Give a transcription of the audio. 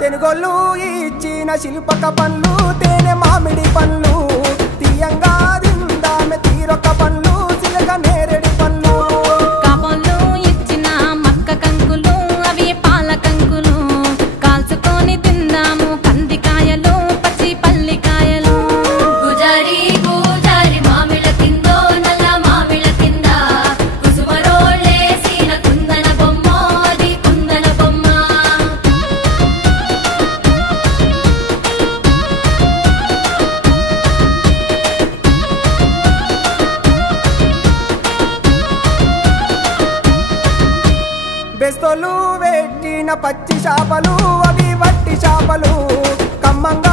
తెనుగోళ్ళు ఇచ్చిన శిల్పక పండ్లు తేనె మామిడి పండ్లు తీయంగా దిందామె తీరొక్క పండ్లు చిలక నేరేడి పండ్లు కాపోళ్ళు ఇచ్చిన మక్క కంకులు అవి పాల కంకులు కాల్చుకొని తిందాము కందికాయలు పచ్చి పల్లికాయలు గుజారి గుజారి మామిళ్ళ కిందో నల్ల మామిళ్ళ కింద కుసుమరోళ్ళేసిన కుందన బొమ్మ అది కుందన బొమ్మ బెస్తోలు పెట్టిన పచ్చి చేపలు అవి వట్టి చేపలు కమ్మంగా